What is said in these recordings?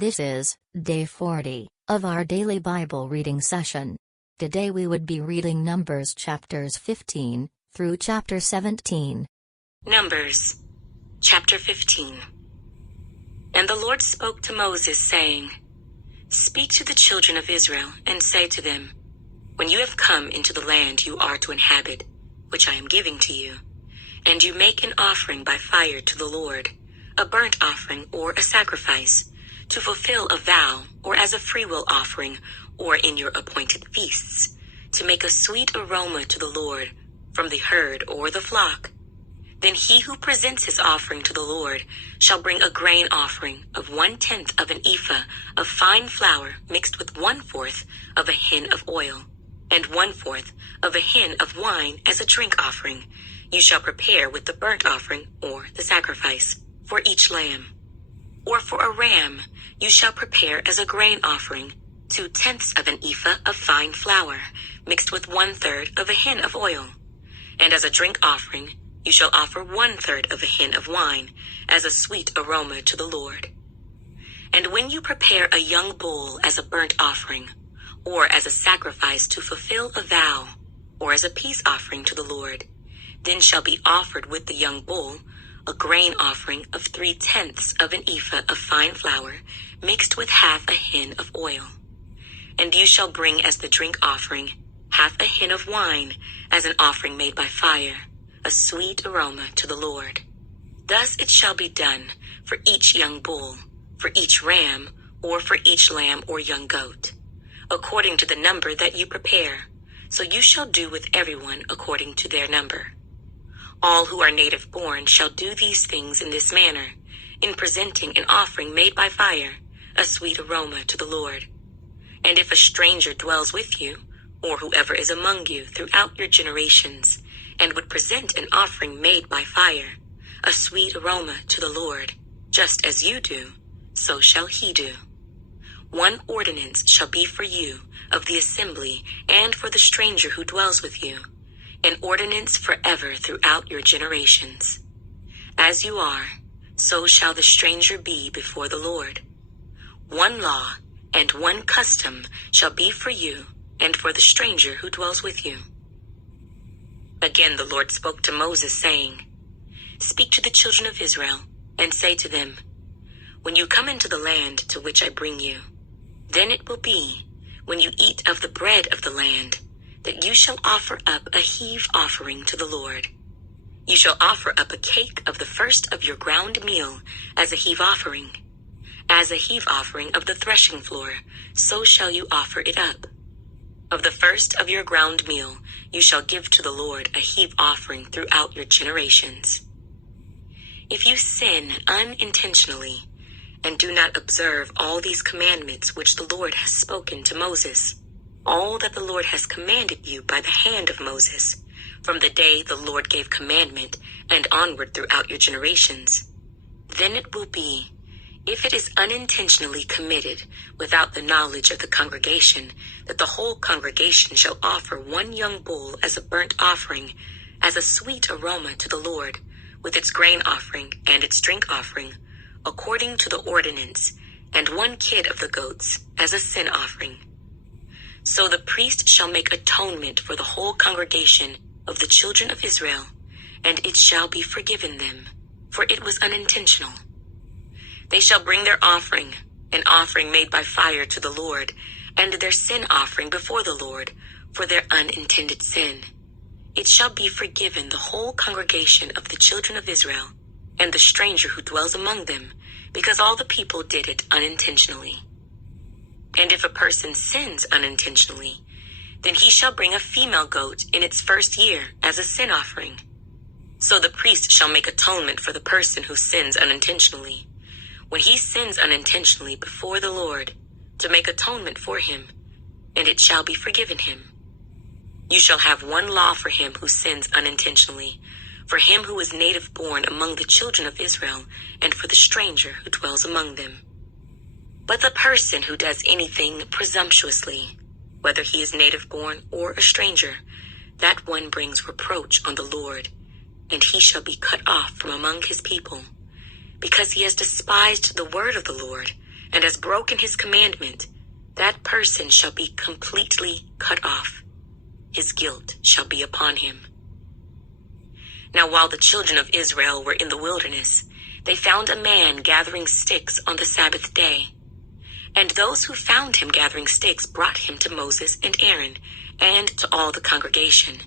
This is day 40 of our daily Bible reading session. Today we would be reading Numbers chapters 15 through chapter 17. Numbers, chapter 15. And the Lord spoke to Moses, saying, Speak to the children of Israel, and say to them, When you have come into the land you are to inhabit, which I am giving to you, and you make an offering by fire to the Lord, a burnt offering or a sacrifice, to fulfill a vow, or as a freewill offering, or in your appointed feasts, to make a sweet aroma to the Lord from the herd or the flock. Then he who presents his offering to the Lord shall bring a grain offering of 1/10 of an ephah of fine flour mixed with 1/4 of a hin of oil, and 1/4 of a hin of wine as a drink offering. You shall prepare with the burnt offering or the sacrifice for each lamb. Or for a ram you shall prepare as a grain offering 2/10 of an ephah of fine flour mixed with 1/3 of a hin of oil, and as a drink offering you shall offer 1/3 of a hin of wine as a sweet aroma to the Lord. And when you prepare a young bull as a burnt offering, or as a sacrifice to fulfill a vow, or as a peace offering to the Lord, then shall be offered with the young bull a grain offering of 3/10 of an ephah of fine flour mixed with half a hin of oil. And you shall bring as the drink offering half a hin of wine as an offering made by fire, a sweet aroma to the Lord. Thus it shall be done for each young bull, for each ram, or for each lamb or young goat, according to the number that you prepare. So you shall do with everyone according to their number. All who are native born shall do these things in this manner, in presenting an offering made by fire, a sweet aroma to the Lord. And if a stranger dwells with you, or whoever is among you throughout your generations, and would present an offering made by fire, a sweet aroma to the Lord, just as you do, so shall he do. One ordinance shall be for you of the assembly and for the stranger who dwells with you, an ordinance forever throughout your generations. As you are, so shall the stranger be before the Lord. One law and one custom shall be for you and for the stranger who dwells with you. Again the Lord spoke to Moses, saying, Speak to the children of Israel, and say to them, When you come into the land to which I bring you, then it will be, when you eat of the bread of the land, that you shall offer up a heave offering to the Lord. You shall offer up a cake of the first of your ground meal as a heave offering. As a heave offering of the threshing floor, so shall you offer it up. Of the first of your ground meal you shall give to the Lord a heave offering throughout your generations. If you sin unintentionally, and do not observe all these commandments which the Lord has spoken to Moses, all that the Lord has commanded you by the hand of Moses, from the day the Lord gave commandment and onward throughout your generations, then it will be, if it is unintentionally committed without the knowledge of the congregation, that the whole congregation shall offer one young bull as a burnt offering, as a sweet aroma to the Lord, with its grain offering and its drink offering, according to the ordinance, and one kid of the goats as a sin offering. So the priest shall make atonement for the whole congregation of the children of Israel, and it shall be forgiven them, for it was unintentional. They shall bring their offering, an offering made by fire to the Lord, and their sin offering before the Lord, for their unintended sin. It shall be forgiven the whole congregation of the children of Israel, and the stranger who dwells among them, because all the people did it unintentionally. And if a person sins unintentionally, then he shall bring a female goat in its first year as a sin offering. So the priest shall make atonement for the person who sins unintentionally, when he sins unintentionally before the Lord, to make atonement for him, and it shall be forgiven him. You shall have one law for him who sins unintentionally, for him who is native born among the children of Israel, and for the stranger who dwells among them. But the person who does anything presumptuously, whether he is native born or a stranger, that one brings reproach on the Lord, and he shall be cut off from among his people, because he has despised the word of the Lord, and has broken his commandment, that person shall be completely cut off. His guilt shall be upon him. Now while the children of Israel were in the wilderness, they found a man gathering sticks on the Sabbath day. And those who found him gathering sticks brought him to Moses and Aaron and to all the congregation.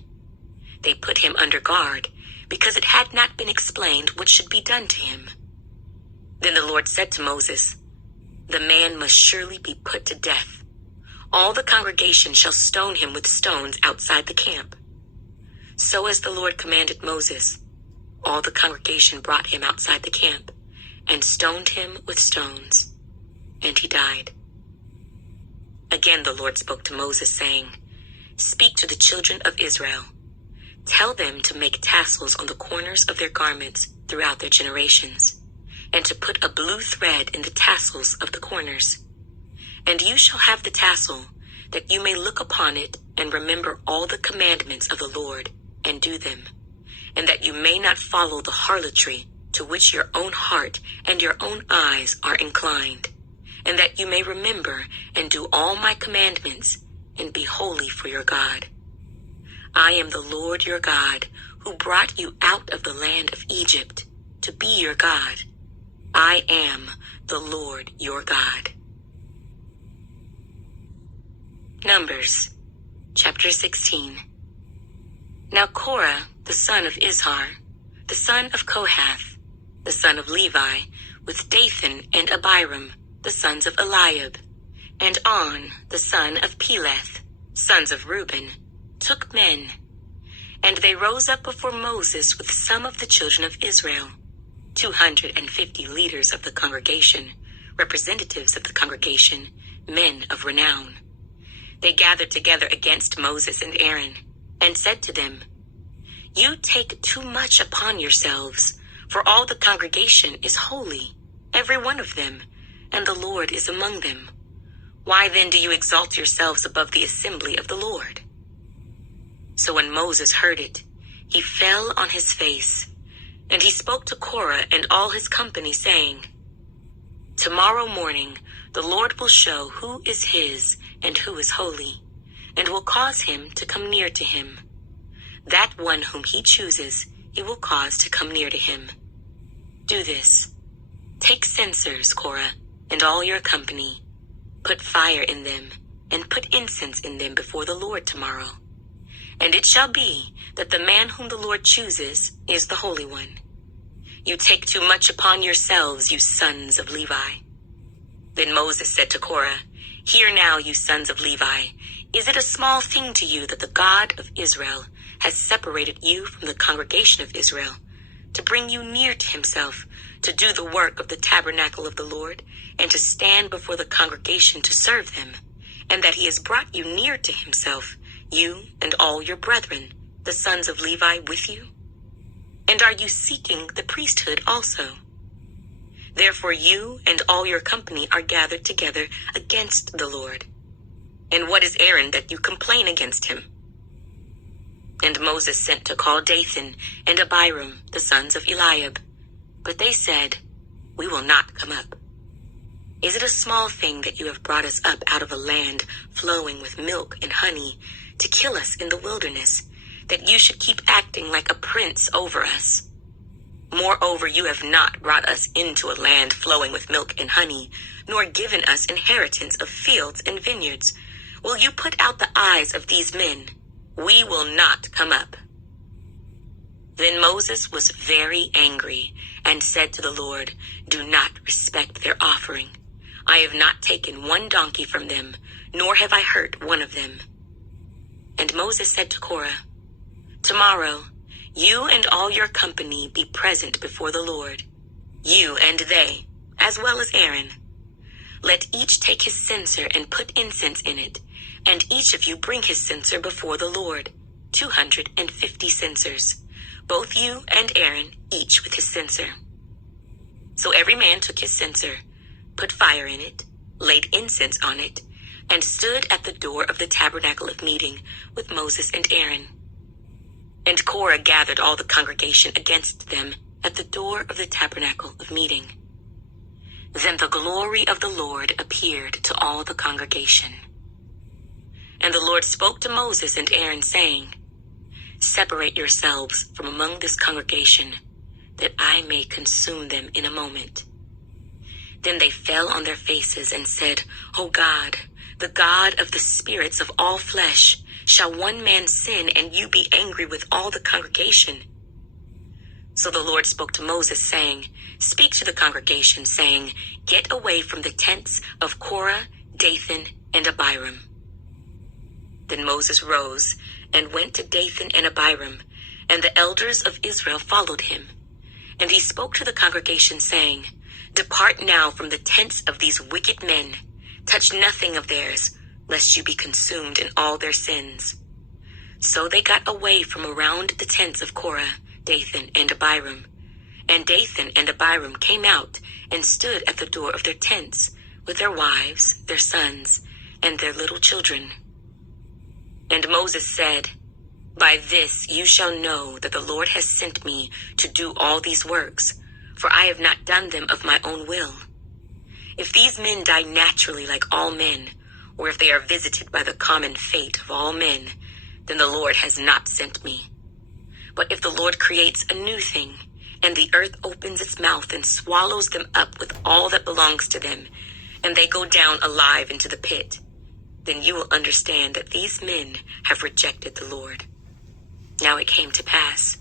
They put him under guard, because it had not been explained what should be done to him. Then the Lord said to Moses, "The man must surely be put to death. All the congregation shall stone him with stones outside the camp." So as the Lord commanded Moses, all the congregation brought him outside the camp and stoned him with stones, and he died. Again the Lord spoke to Moses, saying, "Speak to the children of Israel. Tell them to make tassels on the corners of their garments throughout their generations, and to put a blue thread in the tassels of the corners. And you shall have the tassel, that you may look upon it and remember all the commandments of the Lord, and do them, and that you may not follow the harlotry to which your own heart and your own eyes are inclined, and that you may remember and do all my commandments, and be holy for your God. I am the Lord your God, who brought you out of the land of Egypt, to be your God. I am the Lord your God." Numbers, chapter 16. Now Korah, the son of Izhar, the son of Kohath, the son of Levi, with Dathan and Abiram, the sons of Eliab, and On, the son of Peleth, sons of Reuben, took men, and they rose up before Moses with some of the children of Israel, 250 leaders of the congregation, representatives of the congregation, men of renown. They gathered together against Moses and Aaron, and said to them, "You take too much upon yourselves, for all the congregation is holy, every one of them, and the Lord is among them. Why then do you exalt yourselves above the assembly of the Lord?" So when Moses heard it, he fell on his face, and he spoke to Korah and all his company, saying, "Tomorrow morning the Lord will show who is his and who is holy, and will cause him to come near to him. That one whom he chooses, he will cause to come near to him. Do this. Take censers, Korah, and all your company. Put fire in them, and put incense in them before the Lord tomorrow. And it shall be that the man whom the Lord chooses is the Holy One. You take too much upon yourselves, you sons of Levi." Then Moses said to Korah, "Hear now, you sons of Levi, is it a small thing to you that the God of Israel has separated you from the congregation of Israel, to bring you near to himself, to do the work of the tabernacle of the Lord, and to stand before the congregation to serve them, and that he has brought you near to himself, you and all your brethren, the sons of Levi, with you? And are you seeking the priesthood also? Therefore you and all your company are gathered together against the Lord. And what is Aaron that you complain against him?" And Moses sent to call Dathan and Abiram, the sons of Eliab. But they said, "We will not come up. Is it a small thing that you have brought us up out of a land flowing with milk and honey, to kill us in the wilderness, that you should keep acting like a prince over us? Moreover, you have not brought us into a land flowing with milk and honey, nor given us inheritance of fields and vineyards. Will you put out the eyes of these men? We will not come up." Then Moses was very angry and said to the Lord, "Do not respect their offering. I have not taken one donkey from them, nor have I hurt one of them." And Moses said to Korah, "Tomorrow, you and all your company be present before the Lord, you and they, as well as Aaron. Let each take his censer and put incense in it, and each of you bring his censer before the Lord, 250 censers, both you and Aaron, each with his censer." So every man took his censer, put fire in it, laid incense on it, and stood at the door of the tabernacle of meeting with Moses and Aaron. And Korah gathered all the congregation against them at the door of the tabernacle of meeting. Then the glory of the Lord appeared to all the congregation. And the Lord spoke to Moses and Aaron, saying, Separate yourselves from among this congregation, that I may consume them in a moment. Then they fell on their faces and said, O God, the God of the spirits of all flesh, shall one man sin and you be angry with all the congregation? So the Lord spoke to Moses, saying, Speak to the congregation, saying, Get away from the tents of Korah, Dathan, and Abiram. Then Moses rose and went to Dathan and Abiram, and the elders of Israel followed him. And he spoke to the congregation, saying, Depart now from the tents of these wicked men. Touch nothing of theirs, lest you be consumed in all their sins. So they got away from around the tents of Korah, Dathan, and Abiram. And Dathan and Abiram came out and stood at the door of their tents, with their wives, their sons, and their little children. And Moses said, By this you shall know that the Lord has sent me to do all these works, for I have not done them of my own will. If these men die naturally like all men, or if they are visited by the common fate of all men, then the Lord has not sent me. But if the Lord creates a new thing, and the earth opens its mouth and swallows them up with all that belongs to them, and they go down alive into the pit, then you will understand that these men have rejected the Lord. Now it came to pass,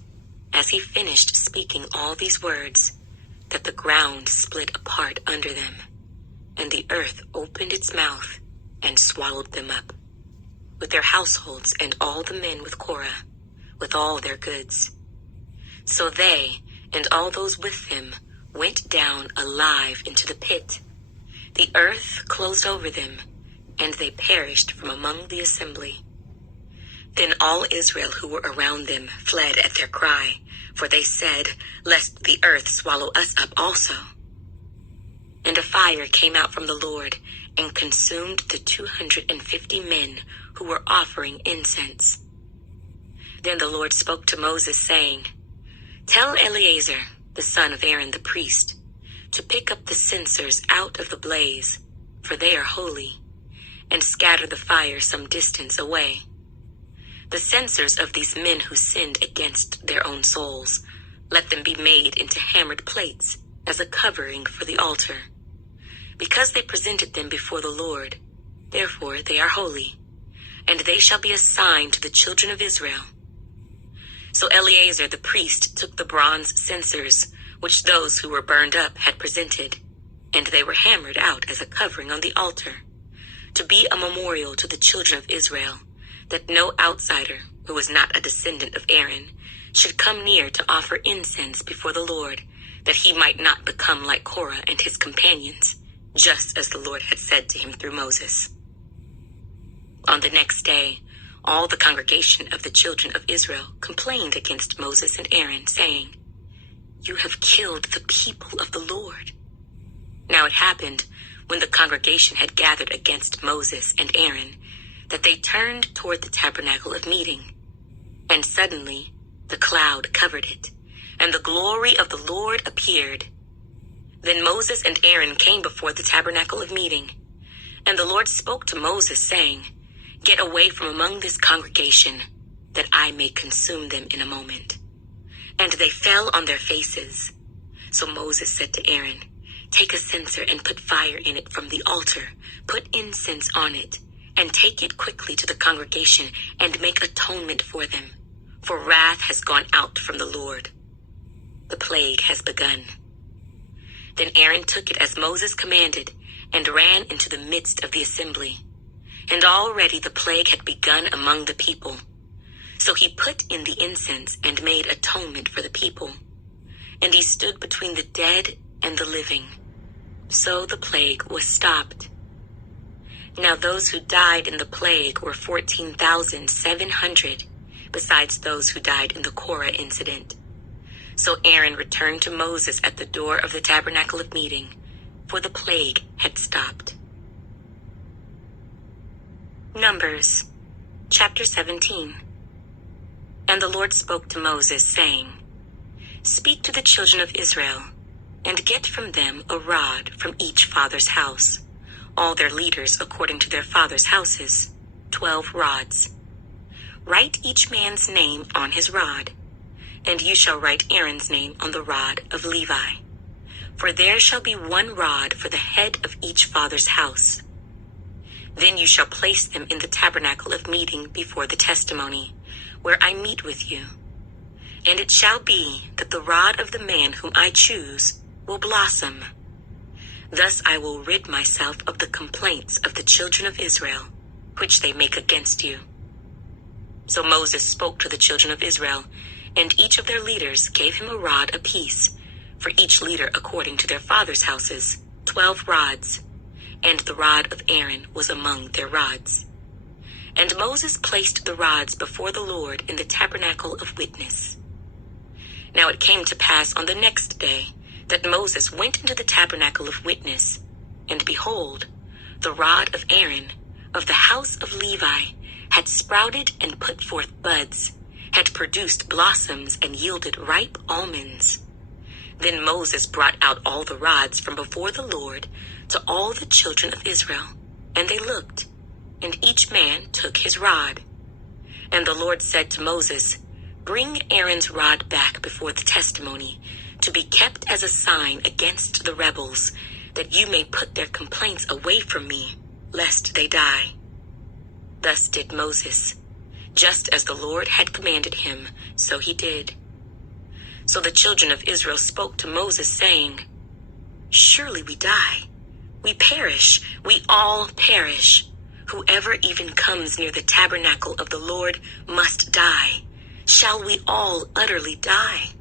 as he finished speaking all these words, that the ground split apart under them, and the earth opened its mouth and swallowed them up, with their households and all the men with Korah, with all their goods. So they and all those with them went down alive into the pit. The earth closed over them, and they perished from among the assembly. Then all Israel who were around them fled at their cry, for they said, Lest the earth swallow us up also. And a fire came out from the Lord and consumed the 250 men who were offering incense. Then the Lord spoke to Moses, saying, Tell Eleazar, the son of Aaron the priest, to pick up the censers out of the blaze, for they are holy, and scatter the fire some distance away. The censers of these men who sinned against their own souls, let them be made into hammered plates as a covering for the altar. Because they presented them before the Lord, therefore they are holy, and they shall be a sign to the children of Israel. So Eleazar the priest took the bronze censers, which those who were burned up had presented, and they were hammered out as a covering on the altar, to be a memorial to the children of Israel, that no outsider, who was not a descendant of Aaron, should come near to offer incense before the Lord, that he might not become like Korah and his companions, just as the Lord had said to him through Moses. On the next day, all the congregation of the children of Israel complained against Moses and Aaron, saying, You have killed the people of the Lord. Now it happened, when the congregation had gathered against Moses and Aaron, that they turned toward the tabernacle of meeting. And suddenly the cloud covered it, and the glory of the Lord appeared. Then Moses and Aaron came before the tabernacle of meeting. And the Lord spoke to Moses, saying, Get away from among this congregation, that I may consume them in a moment. And they fell on their faces. So Moses said to Aaron, Take a censer and put fire in it from the altar, put incense on it, and take it quickly to the congregation and make atonement for them, for wrath has gone out from the Lord. The plague has begun. Then Aaron took it as Moses commanded, and ran into the midst of the assembly. And already the plague had begun among the people. So he put in the incense and made atonement for the people. And he stood between the dead and the living. So the plague was stopped. Now those who died in the plague were 14,700, besides those who died in the Korah incident. So Aaron returned to Moses at the door of the tabernacle of meeting, for the plague had stopped. Numbers, chapter 17. And the Lord spoke to Moses, saying, Speak to the children of Israel, and get from them a rod from each father's house, all their leaders according to their father's houses, 12 rods. Write each man's name on his rod, and you shall write Aaron's name on the rod of Levi. For there shall be one rod for the head of each father's house. Then you shall place them in the tabernacle of meeting before the testimony, where I meet with you. And it shall be that the rod of the man whom I choose will blossom. Thus I will rid myself of the complaints of the children of Israel, which they make against you. So Moses spoke to the children of Israel, and each of their leaders gave him a rod apiece, for each leader according to their fathers' houses, 12 rods, and the rod of Aaron was among their rods. And Moses placed the rods before the Lord in the tabernacle of witness. Now it came to pass on the next day that Moses went into the tabernacle of witness, and behold, the rod of Aaron of the house of Levi had sprouted and put forth buds, had produced blossoms and yielded ripe almonds. Then Moses brought out all the rods from before the Lord to all the children of Israel, and they looked, and each man took his rod. And the Lord said to Moses, Bring Aaron's rod back before the testimony, to be kept as a sign against the rebels, that you may put their complaints away from me, lest they die. Thus did Moses. Just as the Lord had commanded him, so he did. So the children of Israel spoke to Moses, saying, Surely we die. We perish. We all perish. Whoever even comes near the tabernacle of the Lord must die. Shall we all utterly die?